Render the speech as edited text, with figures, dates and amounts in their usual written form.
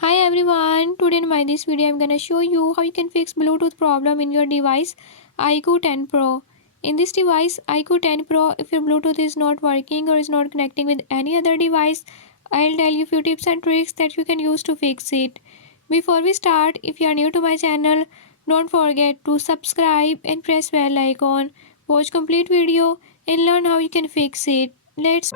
Hi everyone, today in my this video I'm gonna show you how you can fix Bluetooth problem in your device IQOO 10 Pro. In this device IQOO 10 Pro, if your Bluetooth is not working or is not connecting with any other device, I'll tell you few tips and tricks that you can use to fix it. Before we start, if you are new to my channel, don't forget to subscribe and press bell icon. Watch complete video and learn how you can fix it. Let's